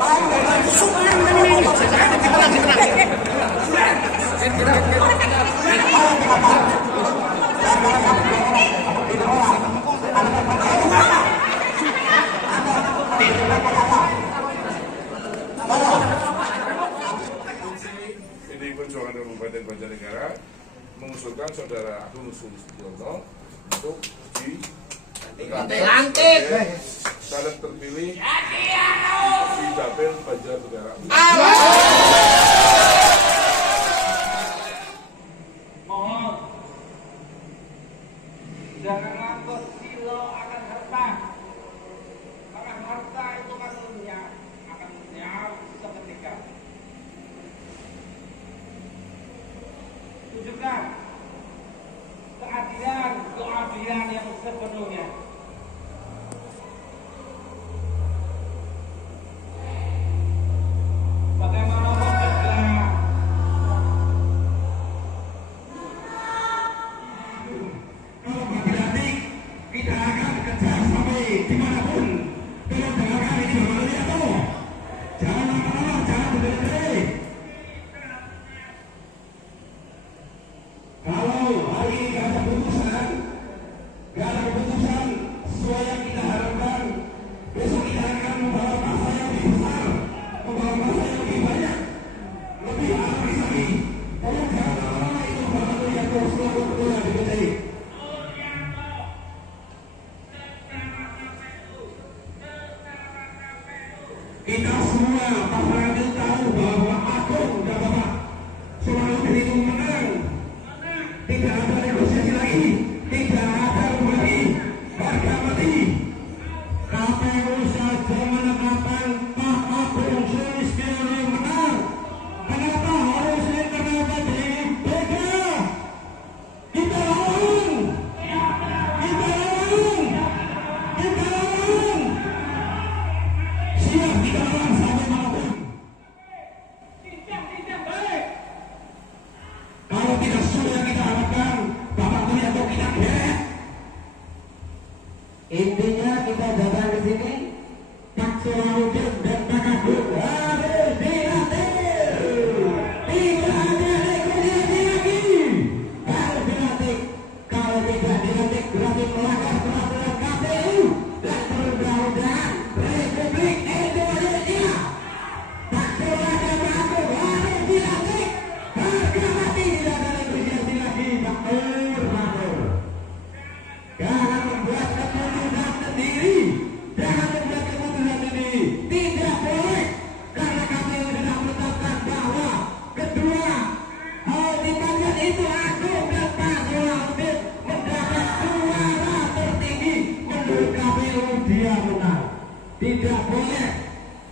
PDI Perjuangan Kabupaten Banjarnegara mengusulkan Saudara Agung Sulistiono untuk dilantik caleg terpilih di Dapil Banjarnegara. Mohon jangan ngangkut silo akan harta, karena harta itu kan akan lenyap seketika. Tunjukkan keadilan yang sepenuhnya. Bagaimana adalah kita akan kejar sampai dimanapun. Kalau dengarkan ini berlalu atau jangan lama-lama, jangan berdiri. Kalau hari ini gak ada keputusan sesuai yang kita harapkan, besok kita akan membawa masa yang lebih besar, membawa masa yang lebih banyak, lebih anarkis lagi. Tolong jangan lama-lama itu berlalu yang terus betul yang dibenci. Kita semua pasangan itu tahu bahwa Agung dan Bapak selalu itu menang. Tidak ada negosiasi lagi, tidak ada lagi harga mati. KPU saja menetapkan Pak Agung Sulistiono menang. Kenapa harus internal PDIP? Kita lawan, siap kita lawan sampai manapun. Tidak baik. Kalau tidak sesuai yang kita harapkan, Bapak Wiranto kita geret. Intinya kita datang ke sini, Pak Solahuddin dan Pak Agung harus dilantik. Tidak ada negosiasi lagi. Harus dilantik. Kalau tidak dilantik, berarti melanggar peraturan KPU dan perundang-undangan Republik Indonesia. Pak Solahuddin dan Pak Agung harus dilantik. Harga mati, tidak ada negosiasi lagi, Pak Purmanto. Jangan membuat keputusan sendiri. Jangan membuat keputusan sendiri. Tidak boleh. Karena KPU sudah menetapkan bahwa kedua timbangan itu Agung dan Pak Solahuddin mendapat suara tertinggi. Menurut KPU dia menang. Tidak boleh.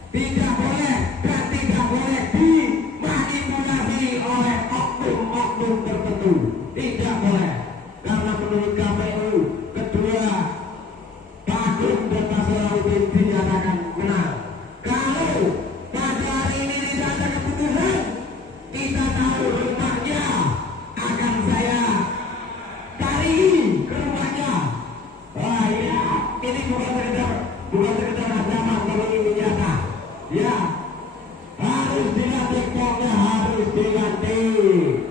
Tidak boleh dan tidak boleh dimanipulasi oleh oknum-oknum tertentu. Tidak boleh. Karena menurut KPU kedua Pak Agung dan Pak Solahuddin dinyatakan menang. Kalau pada hari ini tidak ada keputusan, kita tahu rumahnya akan saya cari ke rumahnya. Wah ini bukan sekedar ancaman, kalau ini nyata. Ya, harus dilantik, pokoknya harus dilantik.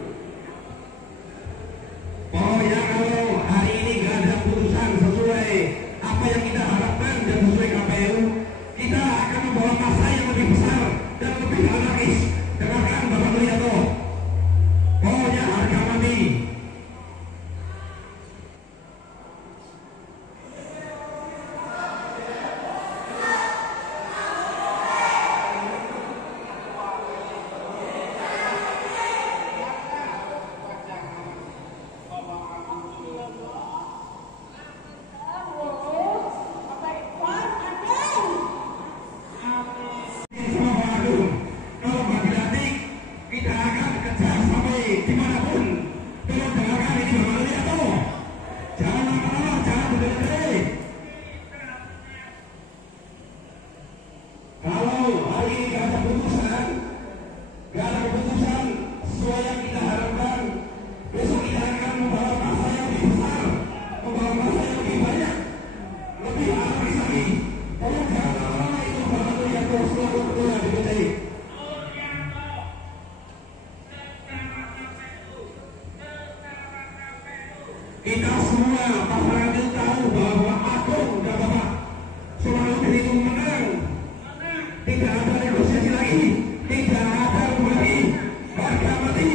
Oh ya, kalau hari ini gak ada putusan sesuai apa yang kita harapkan dan sesuai KPU, kita akan membawa masa yang lebih besar dan lebih anarkis. Dengarkan Bapak Wiranto. Pokoknya harga mati. Kalau bagi tidak ada negosiasi lagi, tidak ada lagi harga mati.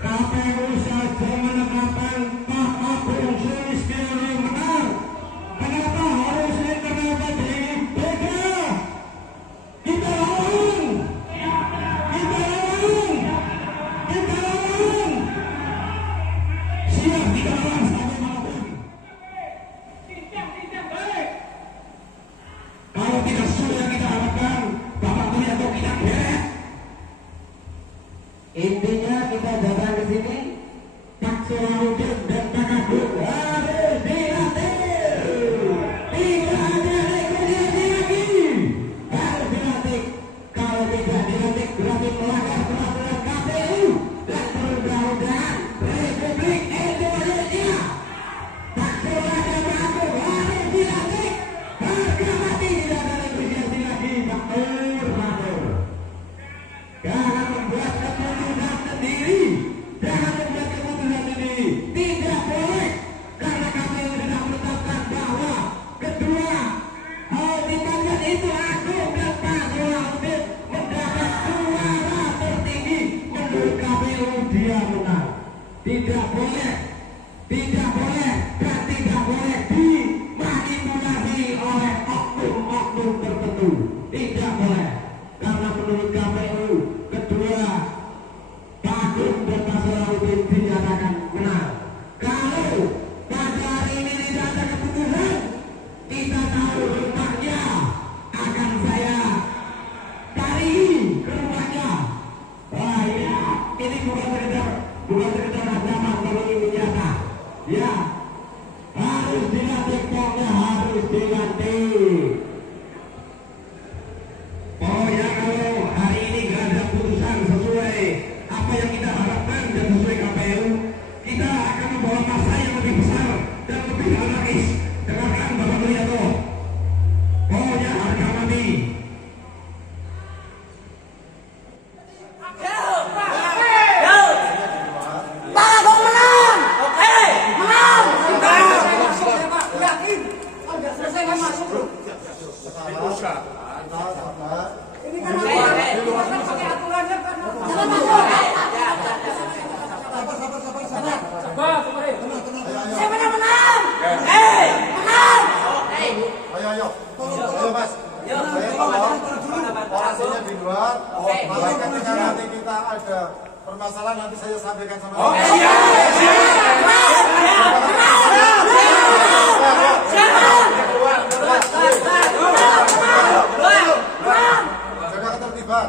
KPU saja menetapkan Pak Agung Sulistiono menang. Kenapa harus internal PDIP? Kita lawan, kita lawan, kita lawan. Siap kita lawan sampai manapun. Kalau tidak sesuai yang kita harapkan, Bapak Wiranto kita geret. Intinya kita datang ke sini, Pak Solahuddin dan Pak Agung harus dilatih. Tidak ada negosiasi lagi, harus dilatih. Kalau tidak dilatih, berarti melanggar peraturan KPU dan perundang-undangan Republik Indonesia. Pak Solahuddin dan Pak Agung harus dilatih. Harga mati, tidak ada negosiasi lagi, Pak Pur. Jangan membuat keputusan sendiri. Jangan membuat keputusan sendiri. Tidak boleh. Karena kami sudah menetapkan bahwa kedua ultimatnya itu Agung dan Pak Solahuddin mendapat suara tertinggi. Menurut KPU dia menang. Tidak boleh. Tidak boleh. Dan tidak boleh dimanipulasi oleh oknum-oknum tertentu. Tidak boleh. Karena menurut KPU kedua Pak Agung dan Pak Solahuddin dinyatakan menang. Kalau pada hari ini tidak ada keputusan, kita tahu rumahnya akan saya cari ke rumahnya. Wah ya, ini bukan sekedar ancaman, tapi ini nyata. Ya, harus dilatih, pokoknya harus dilatih. Oh ya, kalau hari ini nggak ada putusan sesuai apa yang kita harapkan dan sesuai KPU, kita akan membawa masa yang lebih besar dan lebih anarkis. Dengarkan Bapak Wiranto. Oh ya, harga mati. Pak Agung menang. Oke, menang. Yakin. Udah selesai kan masuk bro. Ini kan pakai aturannya kan. Jangan masuk. Sabar. Siapa yang menang? Menang. Ayo, Mas. Orasinya di luar. Kalau ketika nanti kita ada permasalahan, nanti saya sampaikan sama jaga ketertiban.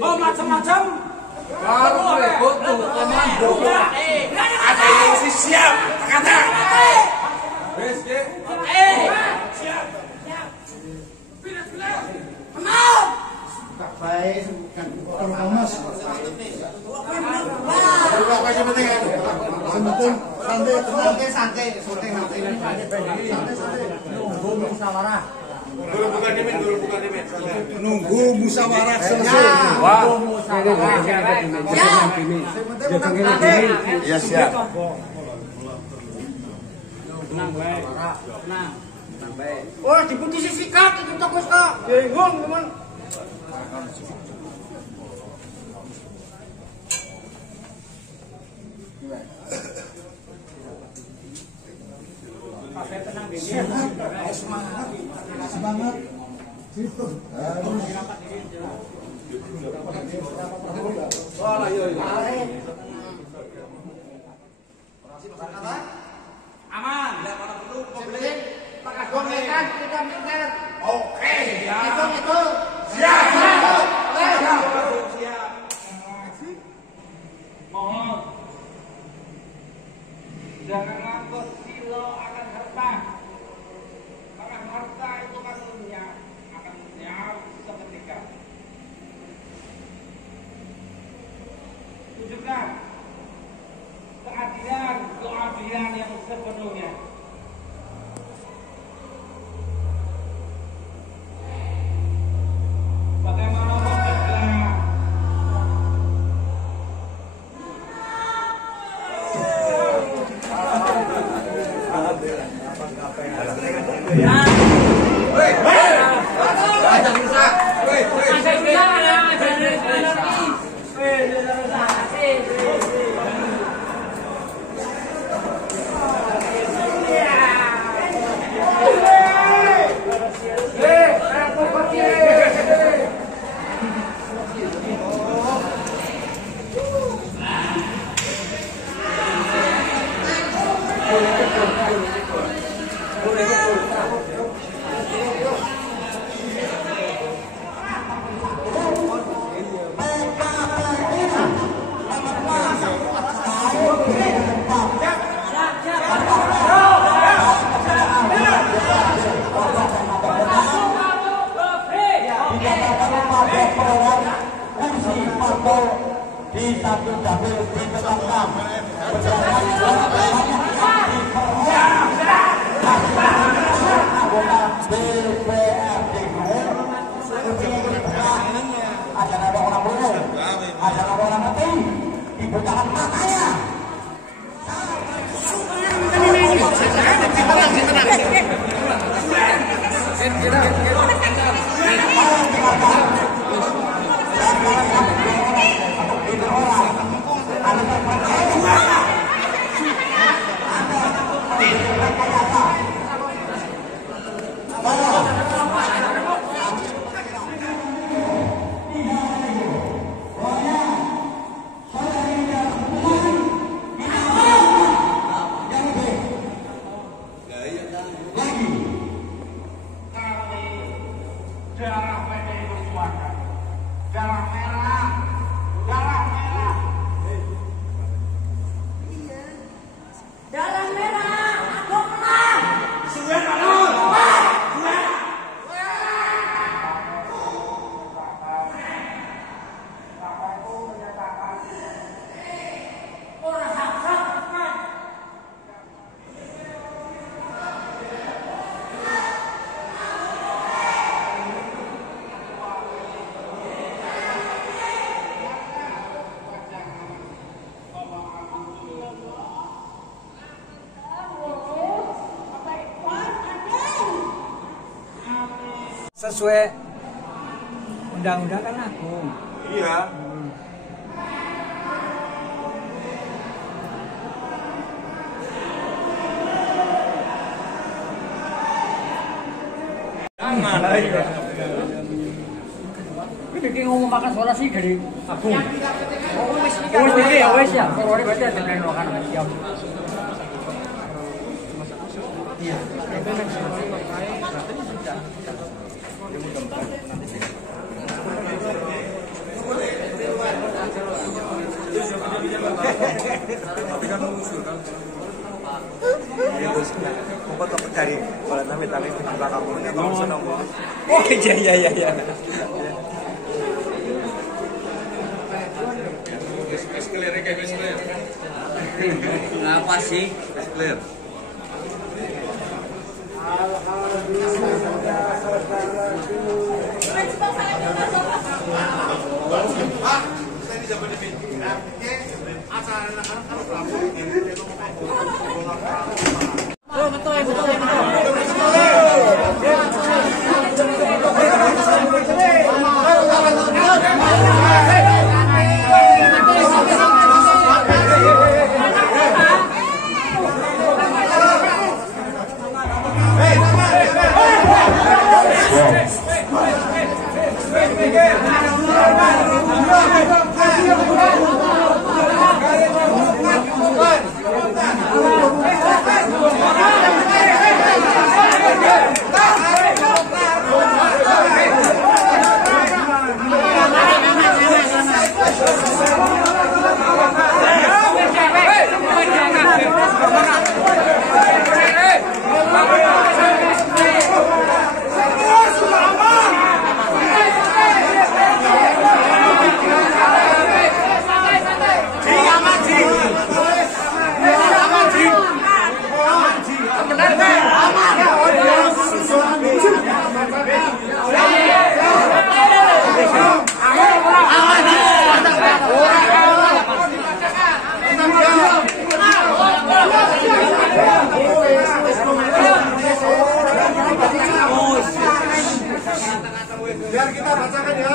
Mau macam-macam. Baru ribut tuh komando. Ada yang siap, kata. Siap. Menang. Baik, Mas. Apa yang penting ya? Penting santai, Nunggu musyawarah selesai. Ya siap. Oh, diputusi sikat itu terus kok. Bingung teman. Semangat. Aman, tidak perlu mobilin. Pak Agung kan kita mikir. Oke, ya. Itu. Siap. Mohon. Jangan ngangkut silo akan harta. Karena harta itu kan akan lenyap seketika. Tunjukkan keadilan yang sepenuhnya. Sesuai undang-undang kan agung. Iya. Jangan. Ini ngomong makan soal sih dari agung. Wes ya. Kalau ada berarti ada plan makan siap. Iya. Tapi kan mengusulkan itu pokok topik dari kalau tapi di belakang mulutnya kalau bisa nongol. Oh iya. Es clear, es clear. Apa sih? Es clear. Biar kita bacakan ya.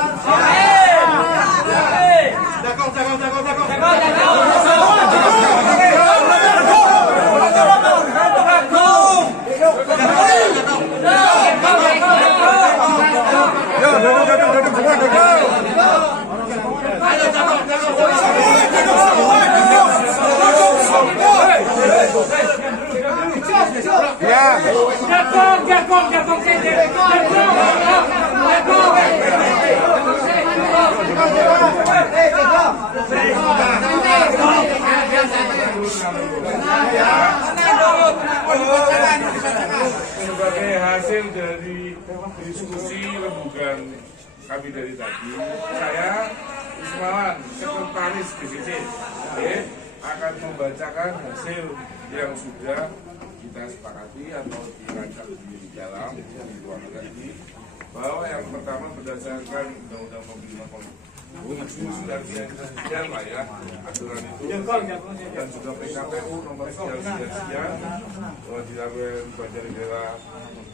Sebagai hasil dari diskusi rembukan kami dari tadi, saya Ismawan, sekretaris DPC, akan membacakan hasil yang sudah kita sepakati atau dirancang di dalam di ruangan ini, bahwa yang pertama berdasarkan Undang-Undang Nomor 5 sudah sekian lah ya aturan itu, dan juga PKPU nomor sekian bahwa dilakukan Banjarnegara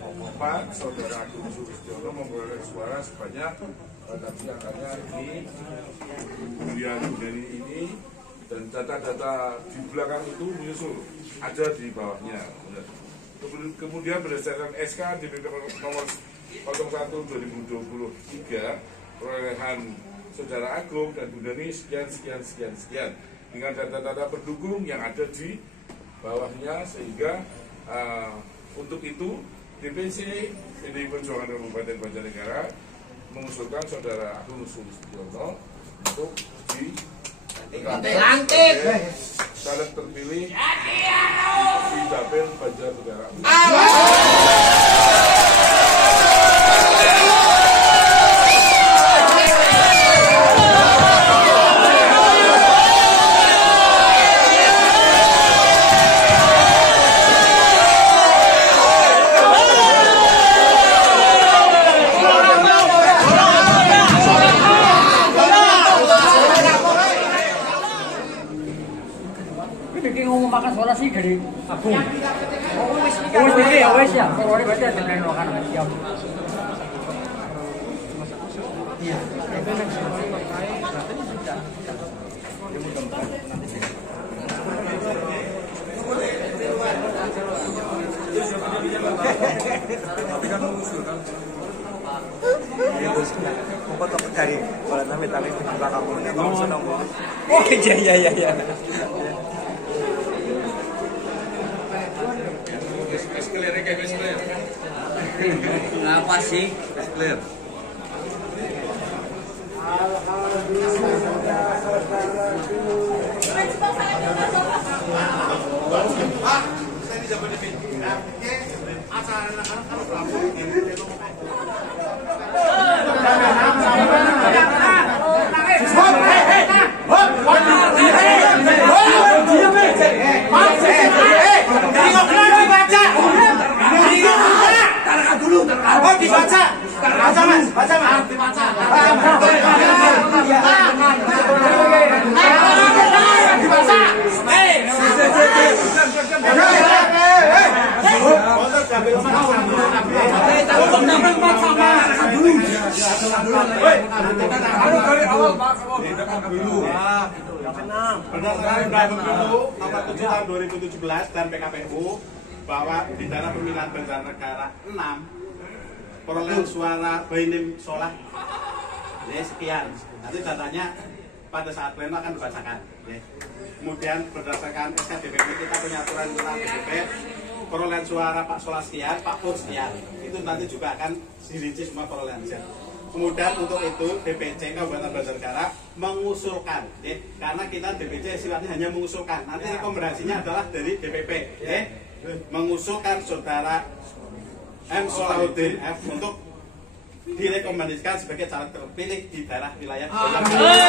4 Saudara Agung Sulistiono memperoleh suara sebanyak tapi angkanya ini kemudian dari ini, dan data-data di belakang itu menyusul ada di bawahnya. Kemudian berdasarkan SK DPP nomor 01/2023 perolehan Saudara Agung dan Bunda Ni sekian dengan data-data pendukung yang ada di bawahnya, sehingga untuk itu DPC PDI Perjuangan Kabupaten Banjarnegara mengusulkan Saudara Agung Sulistiono untuk dilantik caleg terpilih di Dapil Banjarnegara. Ngomong makan soal sih dari agung. Wes ya. Kalau ada berarti ada plan makan siap. Pokok takut dari kalau tapi di belakangmu ini kamu senang. Oh iya. Wis clear iki wis clear. Ngapa sih? Clear. Berdasarkan Undang-Undang Pemilu Nomor 7 Tahun 2017 dan PKPU bahwa di dalam pemilihan Banjarnegara 6 perolehan suara Bainim Solah sekian. Nanti datanya pada saat pleno akan dibacakan. Kemudian berdasarkan SK DPP kita punya aturan tentang DPP, perolehan suara Pak Solah sekian, Pak Pur sekian. Itu nanti juga akan dirinci semua perolehan. Kemudian untuk itu DPC Kabupaten Banjarnegara mengusulkan, karena kita DPC sifatnya hanya mengusulkan. Nanti rekomendasinya adalah dari DPP, mengusulkan saudara M. Solahuddin F untuk direkomendasikan sebagai caleg terpilih di daerah wilayah Banjarnegara.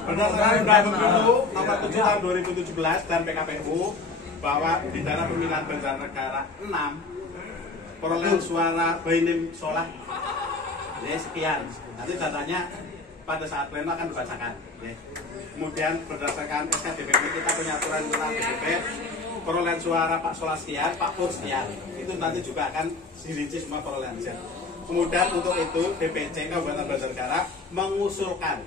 Berdasarkan Undang-Undang Pemilu Nomor 7 Tahun 2017 dan PKPU bahwa di dalam pemilihan Banjarnegara 6 perolehan suara Bainim Solah sekian. Nanti datanya pada saat pleno akan dibacakan. Kemudian berdasarkan SK DPP kita punya aturan tentang DPP, perolehan suara Pak Solah sekian, Pak Pur sekian. Itu nanti juga akan dirinci semua perolehan. Kemudian untuk itu DPC Kabupaten Banjarnegara mengusulkan,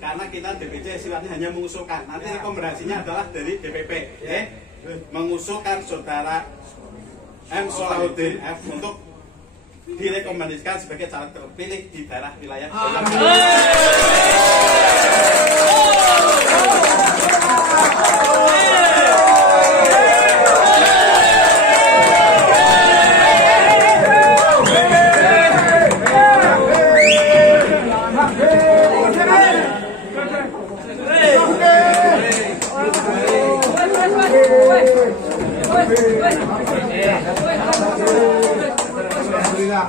karena kita DPC sifatnya hanya mengusulkan. Nanti rekomendasinya adalah dari DPP, mengusulkan saudara M. Solahuddin F untuk direkomendasikan sebagai caleg terpilih di daerah wilayah Banjarnegara. Alhamdulillah.